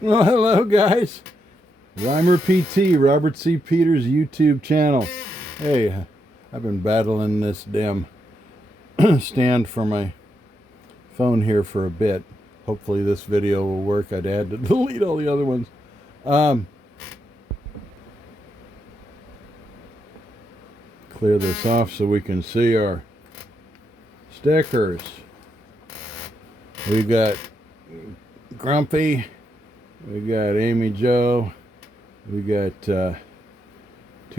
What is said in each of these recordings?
Well, hello guys. Reimer PT, Robert C. Peters YouTube channel. Hey, I've been battling this damn stand for my phone here for a bit. Hopefully this video will work. I'd had to delete all the other ones. Clear this off so we can see our stickers. We've got Grumpy. We got Amy Joe. We got Two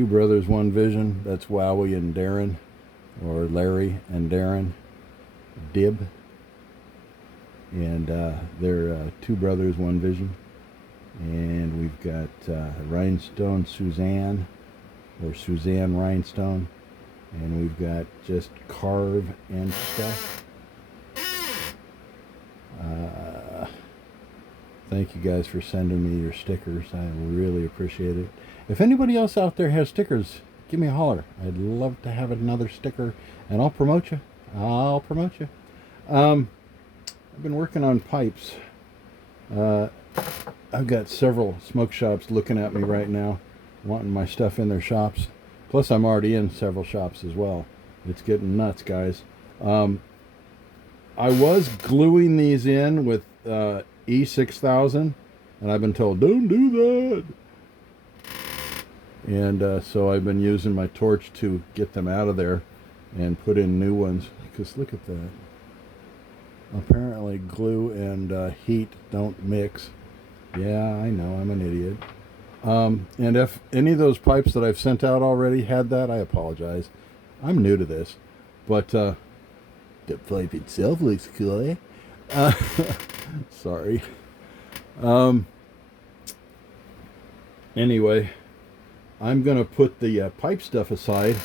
Brothers, One Vision. That's Wowie and Darren, or Larry and Darren. Dib. And they're Two Brothers, One Vision. And we've got Rhinestone Suzanne, or Suzanne Rhinestone. And we've got just Carve and stuff. Thank you guys for sending me your stickers. I really appreciate it. If anybody else out there has stickers, give me a holler. I'd love to have another sticker, and I'll promote you. I've been working on pipes. I've got several smoke shops looking at me right now, wanting my stuff in their shops. Plus, I'm already in several shops as well. It's getting nuts, guys. I was gluing these in with E6000, and I've been told, don't do that. And so I've been using my torch to get them out of there and put in new ones. Because look at that. Apparently glue and heat don't mix. Yeah, I know, I'm an idiot. And if any of those pipes that I've sent out already had that, I apologize. I'm new to this. But the pipe itself looks cool, eh? Sorry. Anyway, I'm going to put the pipe stuff aside,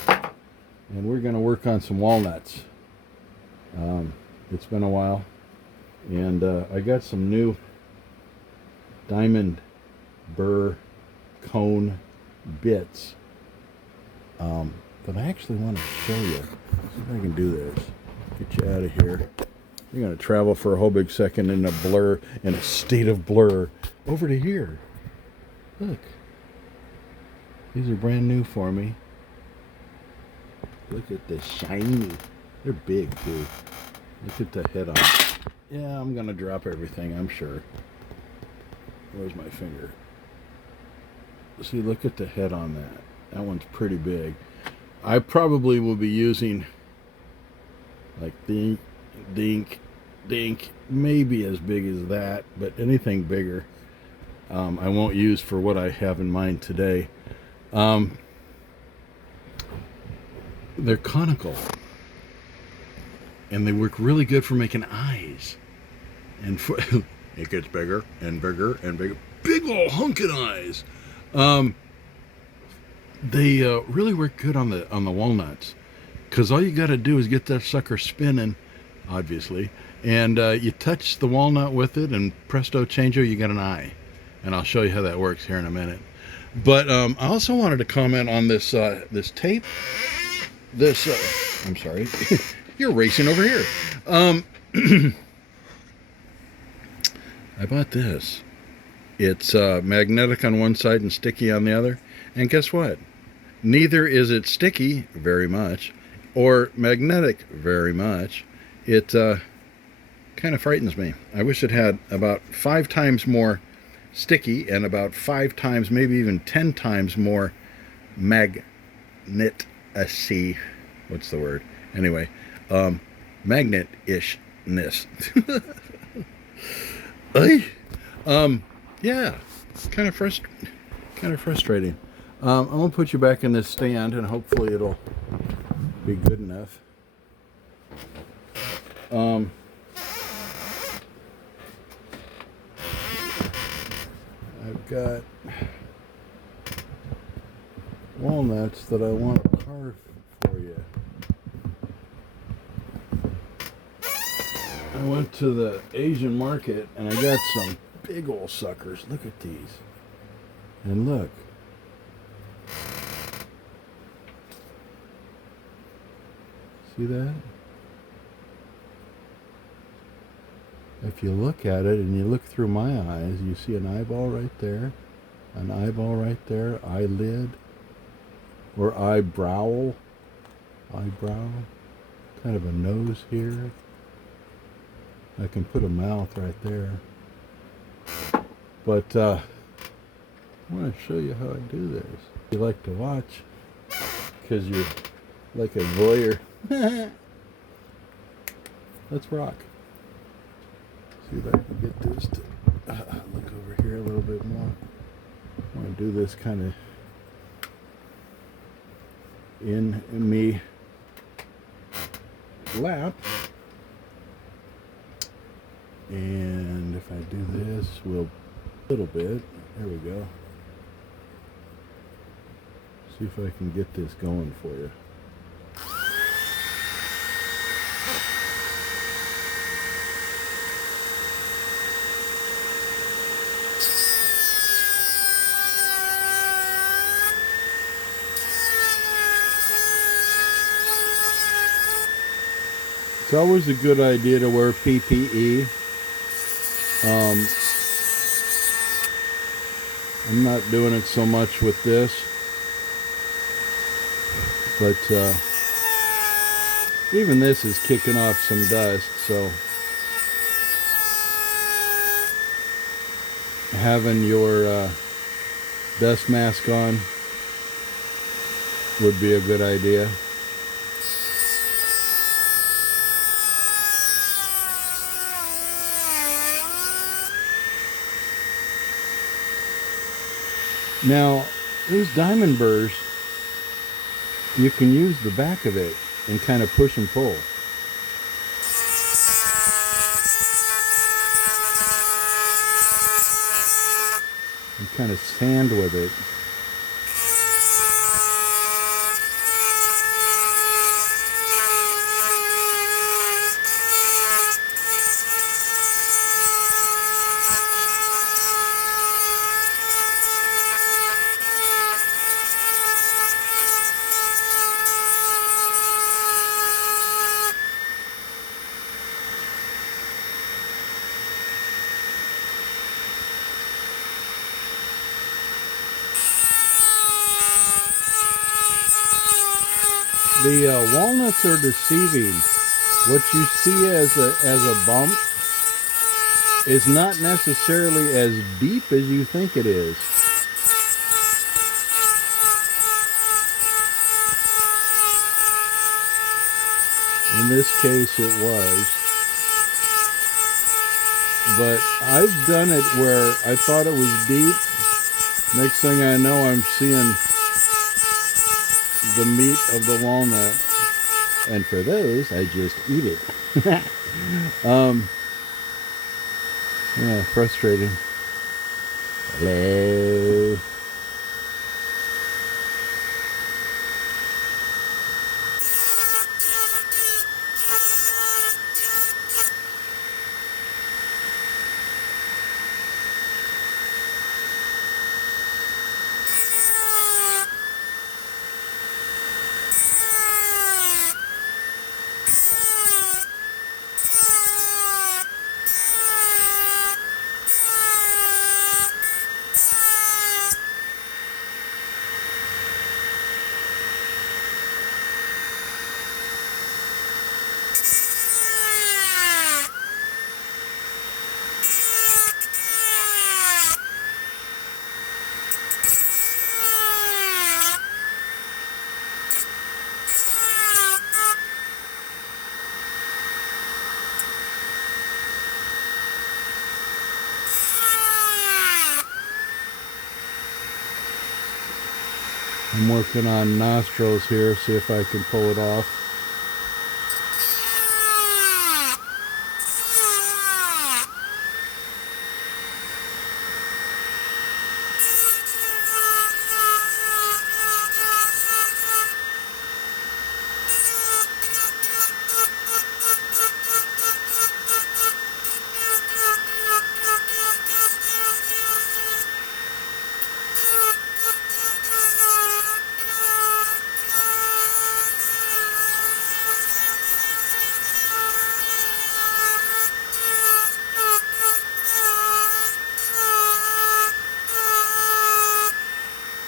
and we're going to work on some walnuts. It's been a while, and I got some new diamond burr cone bits that I actually want to show you. Let's see if I can do this. Get you out of here. You're going to travel for a whole big second in a state of blur, over to here. Look. These are brand new for me. Look at the shiny. They're big, too. Look at the head on it. Yeah, I'm going to drop everything, I'm sure. Where's my finger? See, look at the head on that. That one's pretty big. I probably will be using like dink, maybe as big as that, but anything bigger I won't use for what I have in mind today. They're conical, and they work really good for making eyes, and it gets bigger and bigger and bigger, big old hunkin' eyes. They really work good on the walnuts, because all you got to do is get that sucker spinning, obviously, and you touch the walnut with it, and presto changeo, you got an eye. And I'll show you how that works here in a minute. But I also wanted to comment on this this tape. I'm sorry, you're racing over here. I bought this. It's magnetic on one side and sticky on the other. And guess what? Neither is it sticky very much or magnetic very much. It kind of frightens me. I wish it had about 5 times more sticky and about 5 times, maybe even 10 times more magnet-y. What's the word? Anyway, magnet-ishness. Yeah, kind of frustrating. I'm gonna put you back in this stand, and hopefully it'll be good enough. I've got walnuts that I want to carve for you. I went to the Asian market and I got some big old suckers. Look at these. And look. See that? if you look at it and you look through my eyes, you see an eyeball right there, an eyeball right there, eyelid, or eyebrow, kind of a nose here. I can put a mouth right there. But I want to show you how I do this. You like to watch because you're like a voyeur. Let's rock. See if I can get this to look over here a little bit more. I want to do this kind of in me lap. And if I do this, we'll a little bit. There we go. See if I can get this going for you. It's always a good idea to wear PPE. I'm not doing it so much with this, but even this is kicking off some dust, so having your dust mask on would be a good idea. Now, these diamond burrs, you can use the back of it and kind of push and pull. And kind of sand with it. The walnuts are deceiving. What you see as a bump is not necessarily as deep as you think it is. In this case it was. But I've done it where I thought it was deep. Next thing I know, I'm seeing the meat of the walnut, and for those I just eat it. Yeah, frustrating. Hello. I'm working on nostrils here, see if I can pull it off.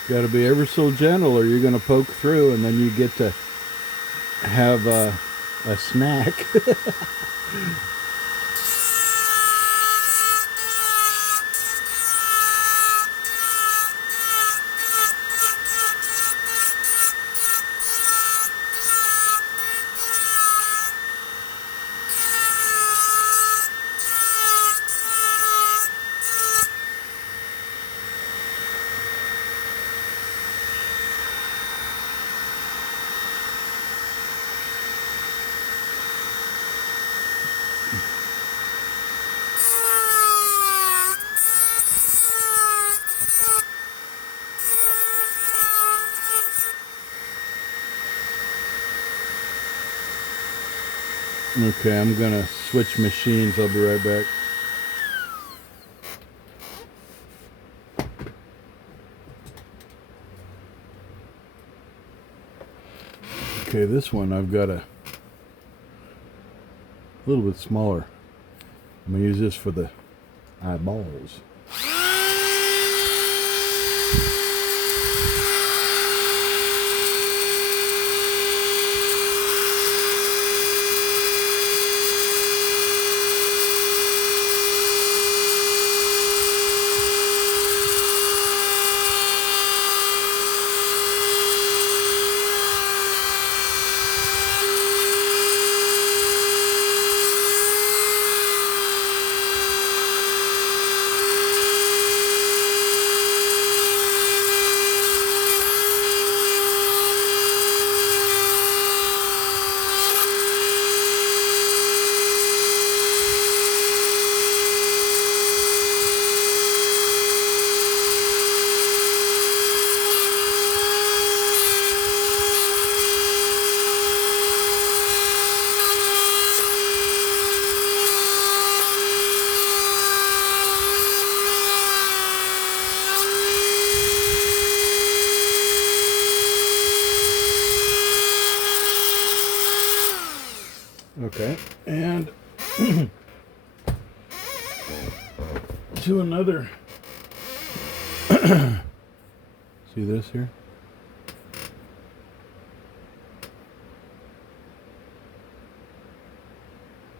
Got to be ever so gentle, or you're going to poke through, and then you get to have a snack. Okay, I'm gonna switch machines. I'll be right back. Okay, this one I've got a little bit smaller. I'm gonna use this for the eyeballs. Okay, and to another. See this here?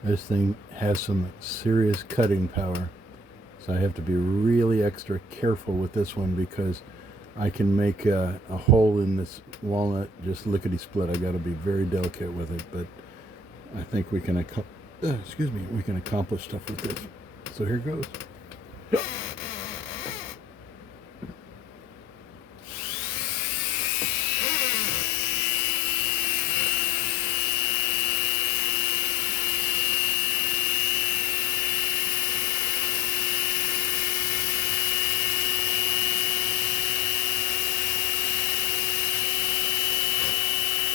This thing has some serious cutting power, so I have to be really extra careful with this one because I can make a hole in this walnut just lickety-split. I got to be very delicate with it, but I think we can we can accomplish stuff with this. So here goes.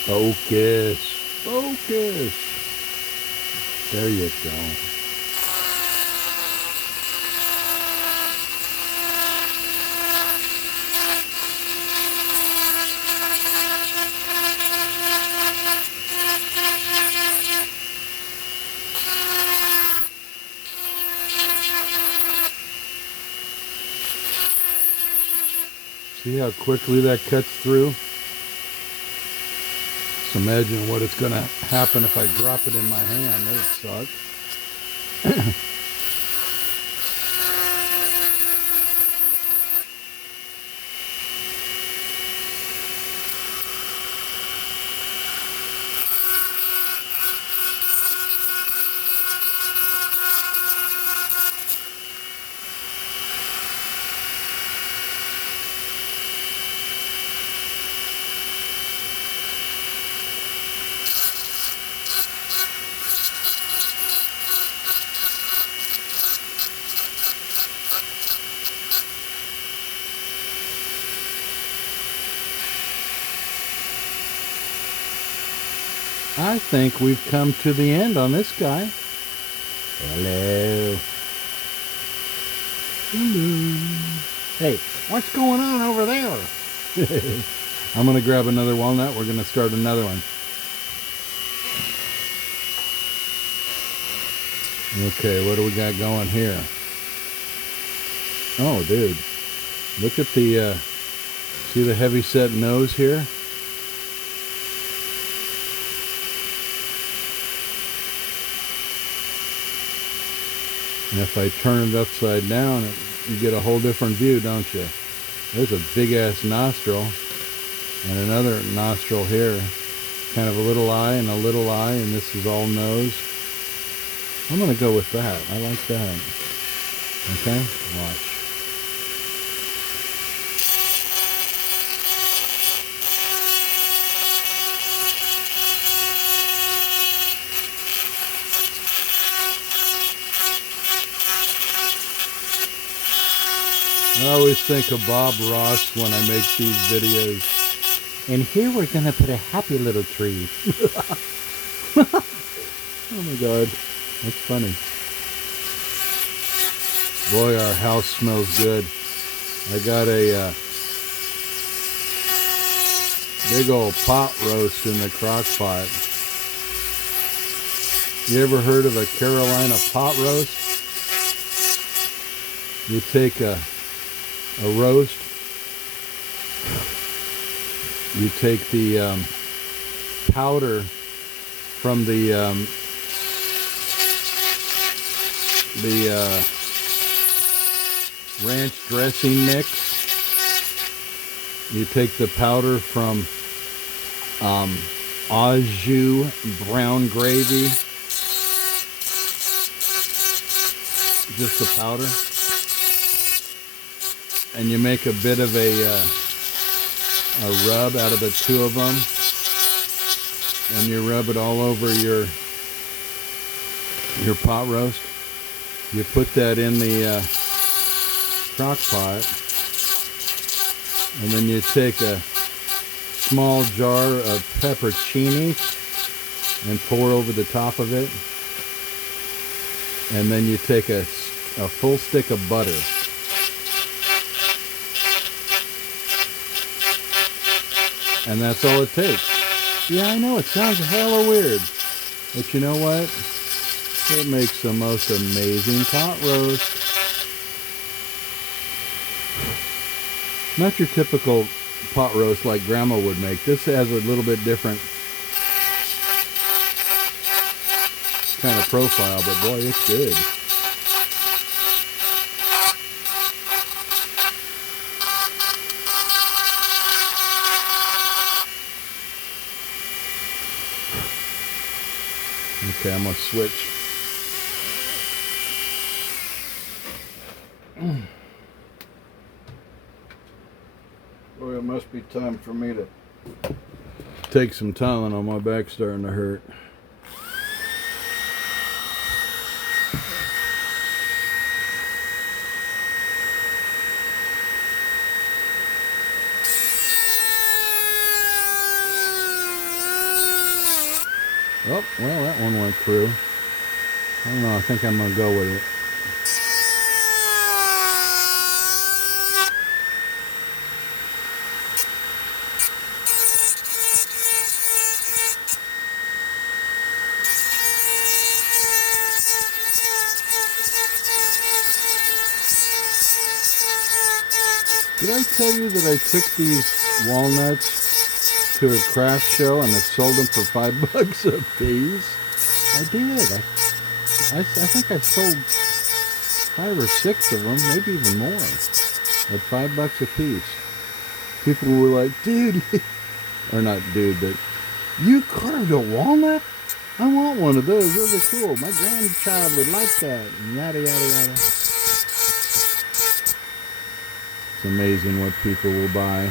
Focus. Focus. There you go. See how quickly that cuts through? So imagine what it's going to happen if I drop it in my hand. That would suck. I think we've come to the end on this guy. Hello. Hello. Hey, what's going on over there? I'm going to grab another walnut. We're going to start another one. Okay, what do we got going here? Oh, dude. Look at the See the heavy set nose here? And if I turn it upside down, you get a whole different view, don't you? There's a big ass nostril and another nostril here. Kind of a little eye and a little eye, and this is all nose. I'm gonna go with that. I like that. Okay, watch. I always think of Bob Ross when I make these videos. And here we're gonna put a happy little tree. Oh my God, that's funny. Boy, our house smells good. I got a big old pot roast in the crock pot. You ever heard of a Carolina pot roast? You take a roast, you take the powder from the ranch dressing mix. You take the powder from au jus brown gravy, just the powder, and you make a bit of a rub out of the two of them, and you rub it all over your pot roast. You put that in the crock pot, and then you take a small jar of pepperoni and pour over the top of it, and then you take a full stick of butter. And that's all it takes. Yeah, I know, it sounds hella weird. But you know what? It makes the most amazing pot roast. Not your typical pot roast like Grandma would make. This has a little bit different kind of profile, but boy, it's good. Okay, I'm gonna switch. Boy, it must be time for me to take some Tylenol. My back's starting to hurt. Oh, well, that one went through. I don't know, I think I'm going to go with it. Did I tell you that I took these walnuts to a craft show and I sold them for $5 a piece? I did. I think I sold 5 or 6 of them, maybe even more, at $5 a piece. People were like, dude, or not dude, but you carved a walnut? I want one of those. Those are cool. My grandchild would like that. And yada, yada, yada. It's amazing what people will buy.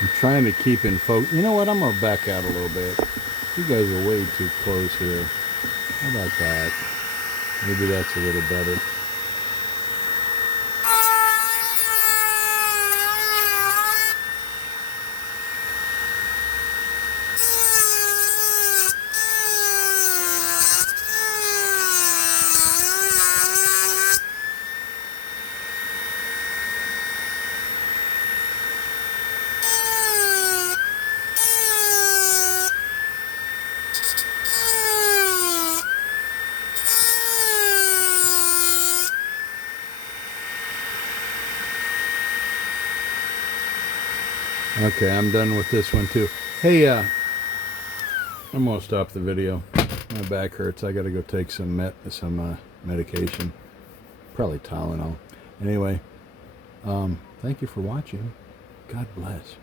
I'm trying to keep in focus. You know what? I'm going to back out a little bit. You guys are way too close here. How about that? Maybe that's a little better. Okay, I'm done with this one too. Hey, I'm gonna stop the video. My back hurts. I gotta go take some medication, probably Tylenol. Anyway, thank you for watching. God bless.